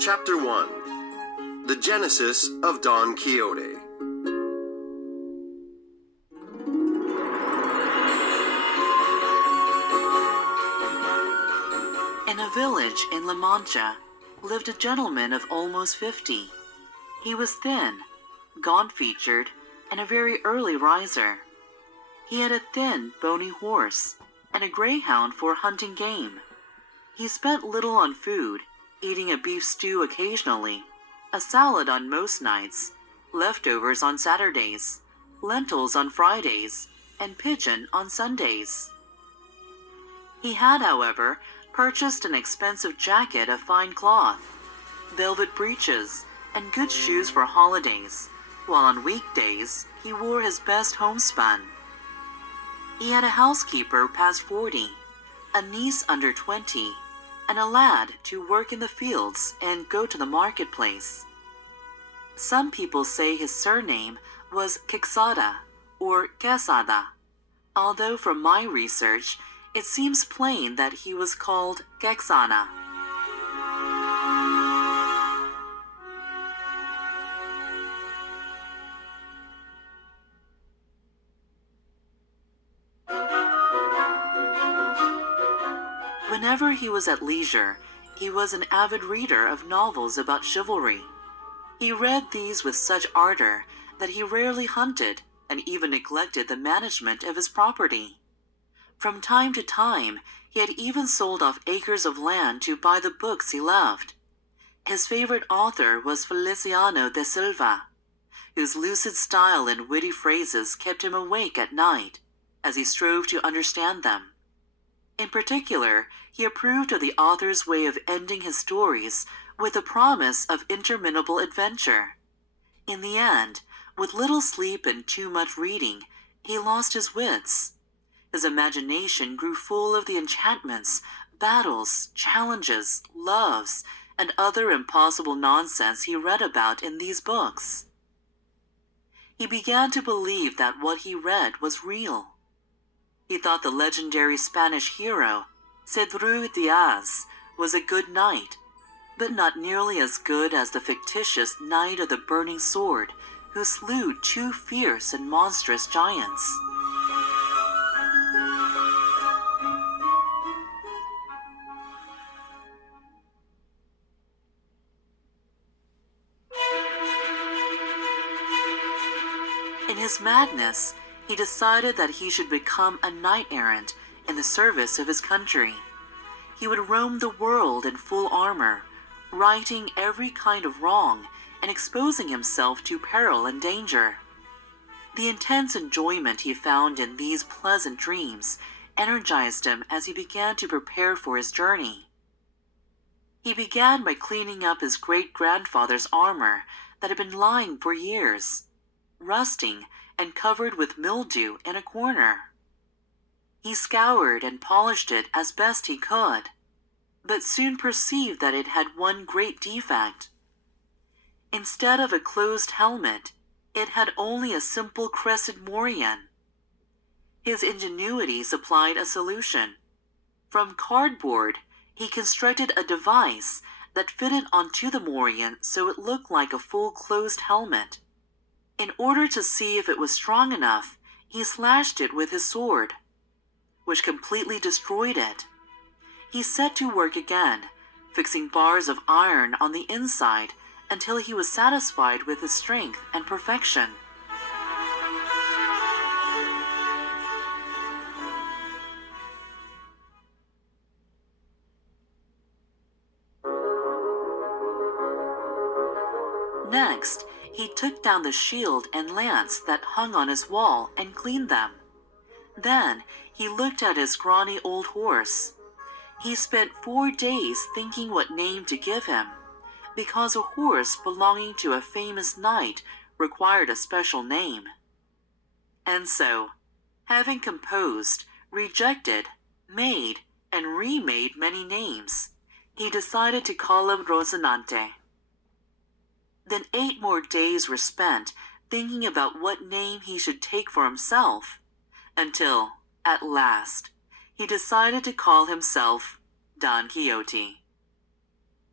Chapter 1. The Genesis of Don Quixote. In a village in La Mancha lived a gentleman of almost 50. He was thin, gaunt-featured, and a very early riser. He had a thin, bony horse and a greyhound for hunting game. He spent little on food, eating a beef stew occasionally, a salad on most nights, leftovers on Saturdays, lentils on Fridays, and pigeon on Sundays. He had, however, purchased an expensive jacket of fine cloth, velvet breeches, and good shoes for holidays, while on weekdays he wore his best homespun. He had a housekeeper past 40, a niece under 20, and a lad to work in the fields and go to the marketplace. Some people say his surname was Quixada or Quesada, although from my research it seems plain that he was called Quexana. Whenever he was at leisure, he was an avid reader of novels about chivalry. He read these with such ardor that he rarely hunted and even neglected the management of his property. From time to time, he had even sold off acres of land to buy the books he loved. His favorite author was Feliciano de Silva, whose lucid style and witty phrases kept him awake at night, as he strove to understand them. In particular, he approved of the author's way of ending his stories with a promise of interminable adventure. In the end, with little sleep and too much reading, he lost his wits. His imagination grew full of the enchantments, battles, challenges, loves, and other impossible nonsense he read about in these books. He began to believe that what he read was real. He thought the legendary Spanish hero, Cedru Diaz, was a good knight, but not nearly as good as the fictitious Knight of the Burning Sword, who slew 2 fierce and monstrous giants. In his madness, he decided that he should become a knight-errant in the service of his country. He would roam the world in full armor, righting every kind of wrong and exposing himself to peril and danger. The intense enjoyment he found in these pleasant dreams energized him as he began to prepare for his journey. He began by cleaning up his great-grandfather's armor that had been lying for years, rusting and covered with mildew in a corner. He scoured and polished it as best he could, but soon perceived that it had one great defect. Instead of a closed helmet, it had only a simple crescent morion. His ingenuity supplied a solution. From cardboard, he constructed a device that fitted onto the morion so it looked like a full closed helmet. In order to see if it was strong enough, he slashed it with his sword, which completely destroyed it. He set to work again, fixing bars of iron on the inside until he was satisfied with his strength and perfection. Next, he took down the shield and lance that hung on his wall and cleaned them. Then he looked at his scrawny old horse. He spent 4 days thinking what name to give him, because a horse belonging to a famous knight required a special name. And so, having composed, rejected, made, and remade many names, he decided to call him Rocinante. Then 8 more days were spent thinking about what name he should take for himself, until, at last, he decided to call himself Don Quixote.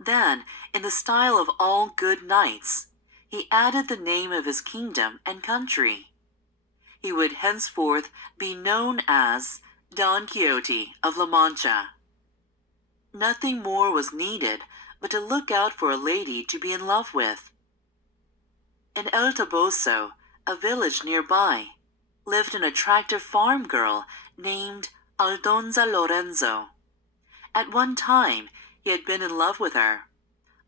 Then, in the style of all good knights, he added the name of his kingdom and country. He would henceforth be known as Don Quixote of La Mancha. Nothing more was needed but to look out for a lady to be in love with. In El Toboso, a village nearby, lived an attractive farm girl named Aldonza Lorenzo. At one time, he had been in love with her,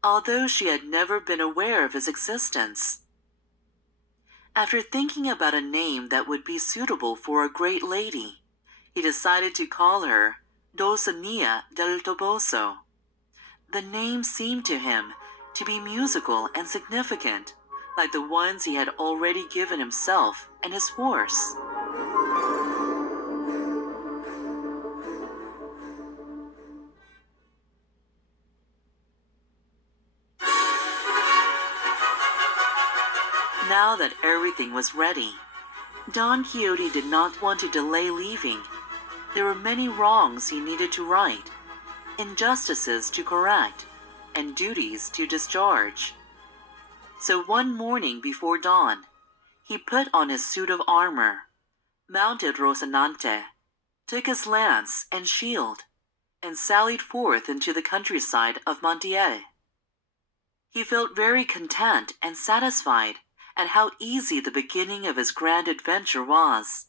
although she had never been aware of his existence. After thinking about a name that would be suitable for a great lady, he decided to call her Dulcinea del Toboso. The name seemed to him to be musical and significant, like the ones he had already given himself and his horse. Now that everything was ready, Don Quixote did not want to delay leaving. There were many wrongs he needed to right, injustices to correct, and duties to discharge. So one morning before dawn, he put on his suit of armor, mounted Rocinante, took his lance and shield, and sallied forth into the countryside of Montiel. He felt very content and satisfied at how easy the beginning of his grand adventure was.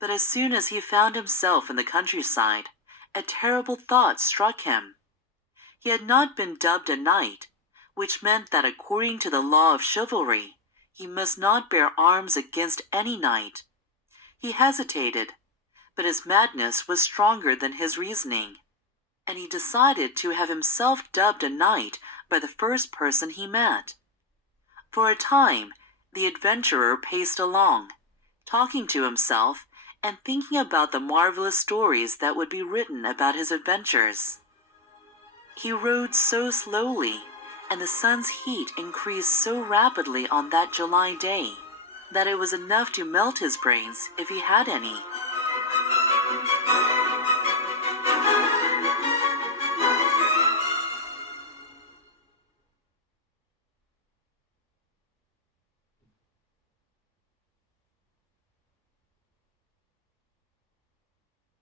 But as soon as he found himself in the countryside, a terrible thought struck him. He had not been dubbed a knight, which meant that according to the law of chivalry, he must not bear arms against any knight. He hesitated, but his madness was stronger than his reasoning, and he decided to have himself dubbed a knight by the first person he met. For a time, the adventurer paced along, talking to himself and thinking about the marvelous stories that would be written about his adventures. He rode so slowly, and the sun's heat increased so rapidly on that July day, that it was enough to melt his brains if he had any.